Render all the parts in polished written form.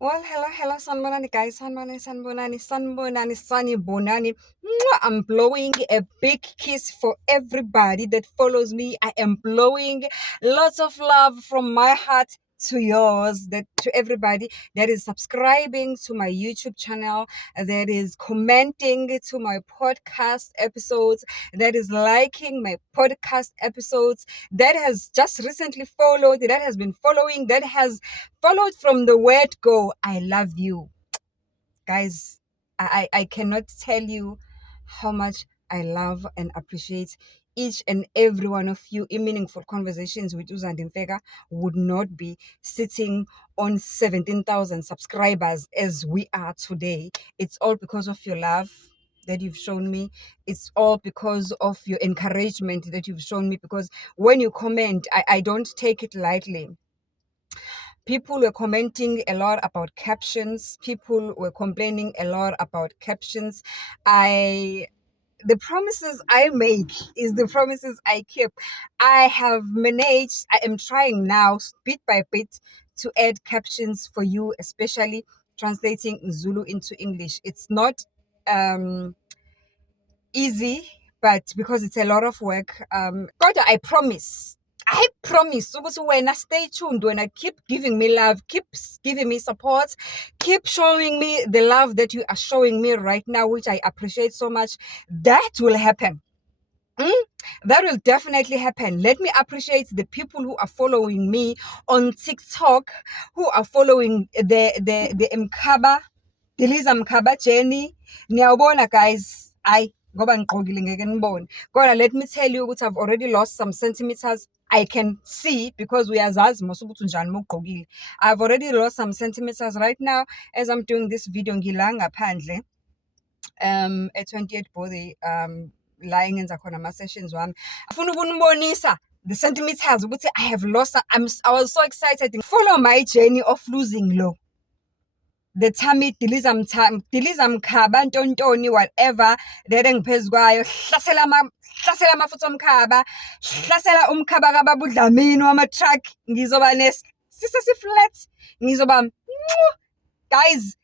Well, hello, Sanbonani guys, Sanbonani. Mwah, I'm blowing a big kiss for everybody that follows me. I am blowing lots of love from my heart to yours, that to everybody that is subscribing to my YouTube channel, that is commenting to my podcast episodes, that is liking my podcast episodes, that has just recently followed, that has been following, that has followed from the word go. I love you. Guys, I cannot tell you how much I love and appreciate each and every one of you. In Meaningful Conversations with Uzandi Mfeka would not be sitting on 17,000 subscribers as we are today. It's all because of your love that you've shown me. It's all because of your encouragement that you've shown me, because when you comment, I don't take it lightly. People were commenting a lot about captions. People were complaining a lot about captions. The promises I make is the promises I keep. I am trying now, bit by bit, to add captions for you, especially translating Zulu into English. It's not easy, but because it's a lot of work. God, I promise ukuthi wena stay tuned, when I keep giving me love, keep giving me support, keep showing me the love that you are showing me right now, which I appreciate so much. That will happen. That will definitely happen. Let me appreciate the people who are following me on TikTok, who are following the Mkaba, Deliza Mkaba Jenny. Niyawubona guys. Ngoba ngigqokile ngeke nibone. Kodwa let me tell you ukuthi I've already lost some centimeters. I can see, because uyazazi mos ukuthi njani mugqokile. I've already lost some centimeters right now as I'm doing this video. Ngila ngaphandle at 28 Body, la engenza khona ama-sessions wami. Afuna ukunibonisa the centimeters ukuthi I have lost. I was so excited. Follow my journey of losing low. The tummy, Diliza Mkhaba, Ntontoni, whatever, that engiphezu kwayo, hlasela amafutha omkhaba, hlasela umkhaba kababa uDlamini wama-truck, ngizoba sisesi-flat, ngizoba, guys,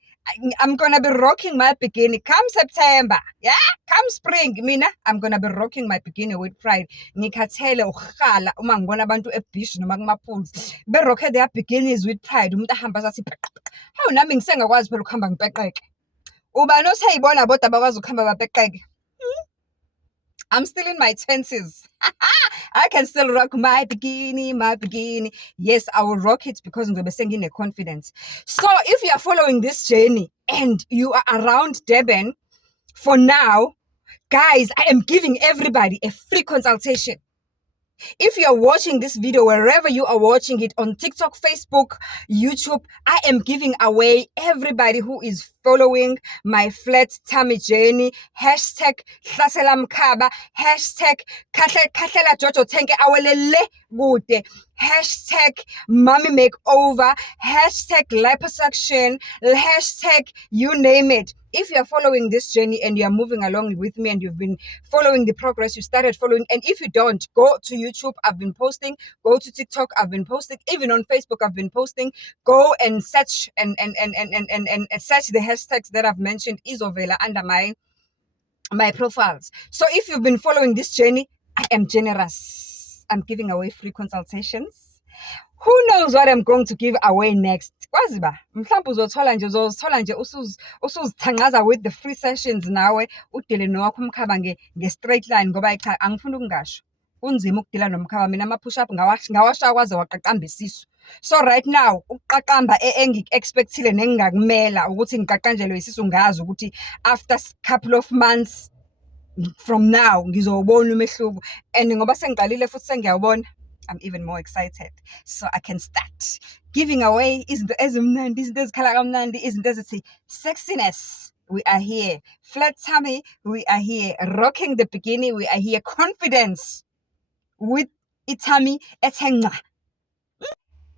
I'm gonna be rocking my bikini come September, yeah, come spring. Mina, I'm gonna be rocking my bikini with pride. Ngikhathele ukhala uma ngibona abantu ebeach noma kuma-pools berocke their bikinis with pride. Umuntu ahamba sathi hawu, nami ngisengakwazi phela ukuhamba ngipeqeke. Ubani oseyibona bodwa abakwazi ukuhamba bapeqeke? I'm still in my 20s. I can still rock my bikini. Yes, I will rock it because I'm singing a confidence. So if you are following this journey and you are around Durban for now, guys, I am giving everybody a free consultation. If you are watching this video, wherever you are watching it, on TikTok, Facebook, YouTube, I am giving away everybody who is following my flat tummy journey, hashtag Hlasela Mkhaba, hashtag Khahlela Jojo Tenke Awelele Kude, hashtag Mommy Makeover, hashtag liposuction, hashtag you name it. If you are following this journey and you are moving along with me and you've been following the progress you started following, and if you don't, go to YouTube, I've been posting, go to TikTok, I've been posting, even on Facebook, I've been posting. Go and search and search the hashtags that I've mentioned, Izovela, under my profiles. So if you've been following this journey, I am generous. I'm giving away free consultations. Who knows what I'm going to give away next? Kwazi ba, mhlawumbe uzothola nje usuzithangaza with the free sessions nawe udele nowakho umkhaba nge-straight line, ngoba cha angifuni ukungasho. Kunzima ukudila nomkhaba, mina ama-push up ngawasha kwaze waqaqamba isisu. So right now ukuqaqamba engiku-expectile nengingakumela ukuthi ngiqaqanjelwe isisu, ngazi ukuthi after couple of months from now ngizowubona umehluko, and ngoba sengiqalile futhi sengiyawubona, I'm even more excited. So I can start giving away izinto ezimnandi, izinto ezikhala kamnandi, izinto ezithi sexiness. We are here. Flat tummy, we are here. Rocking the bikini, we are here. Confidence with itummy ethe nca.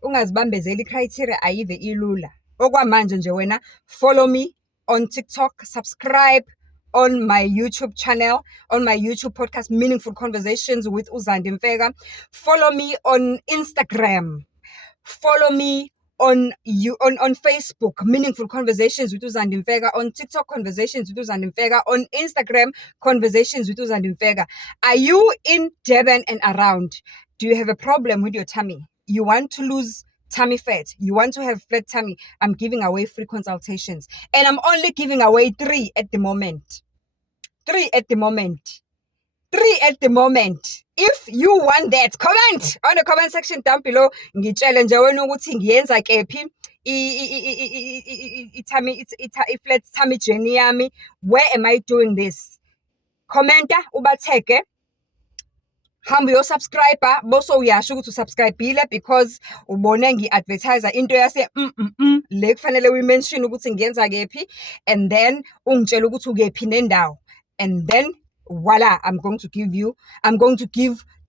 Ungazibambezeli criteria ayive ilula. Okwamanje nje wena follow me on TikTok, subscribe on my YouTube channel, on my YouTube podcast, Meaningful Conversations with Uzandi Mfeka. Follow me on Instagram. Follow me on Facebook, Meaningful Conversations with Uzandi Mfeka, on TikTok, Conversations with Uzandi Mfeka, on Instagram, Conversations with Uzandi Mfeka. Are you in Durban and around? Do you have a problem with your tummy? You want to lose tummy fat? You want to have flat tummy? I'm giving away free consultations, and I'm only giving away 3 at the moment. 3 at the moment. 3 at the moment. If you want that, comment on the comment section down below. Ngitshele nje wena ukuthi ngiyenza kephi i-flat tummy journey yami. Where am I doing this? Commenta ubatheke. Hamba uyosubscribe bose uyasho ukuthi usubscribile because ubone ngi-advertise into yase le kufanele uyimention ukuthi ngiyenza kephi, and then ungitshela ukuthi ukephi nendawo, and then voila, I'm going to give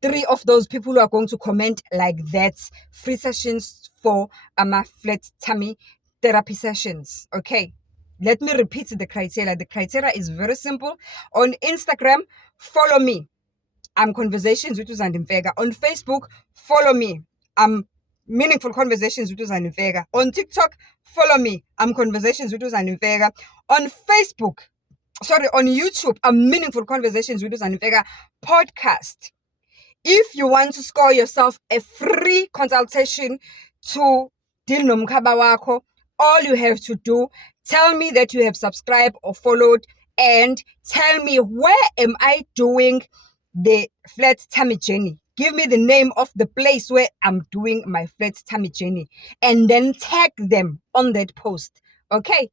3 of those people who are going to comment like that free sessions for flat tummy therapy sessions. Okay, let me repeat the criteria. The criteria is very simple. On Instagram, follow me, I'm Conversations with Uzandi Mfeka. On Facebook, follow me, I'm Meaningful Conversations with Uzandi Mfeka. On TikTok, follow me, I'm Conversations with Uzandi Mfeka. On YouTube, I'm Meaningful Conversations with Uzandi Mfeka podcast. If you want to score yourself a free consultation to deal nomkhaba wakho, all you have to do, tell me that you have subscribed or followed, and tell me where am I doing the flat tummy journey. Give me the name of the place where I'm doing my flat tummy journey, and then tag them on that post. Okay,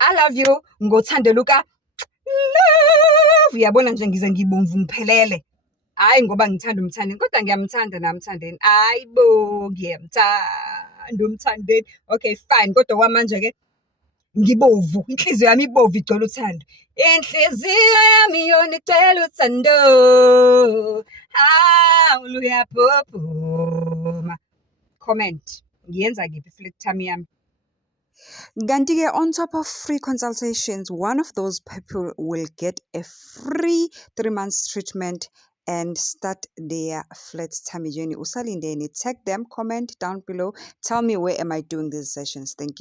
I love you. Ngothande Luka. Love. Uyabona nje ngize ngibomvu ngiphelele. Hayi ngoba ngithanda umthandeni, kodwa ngiyamthanda namthandeni. Hayibo, ngiyamthanda umthandeni. Okay, fine. Kodwa kwamanje ke ngibovu, inhliziyo yami ibovu igcwele uthando. Inhliziyo yami yona igcwele uthando. Hawu luyaphuphuma. Comment. Ngiyenza kiphi flat tummy yami? Kanti-ke, on top of free consultations, one of those people will get a free 3 months treatment and start their flat tummy journey. Usalindeni, tag them, comment down below, tell me where am I doing these sessions. Thank you.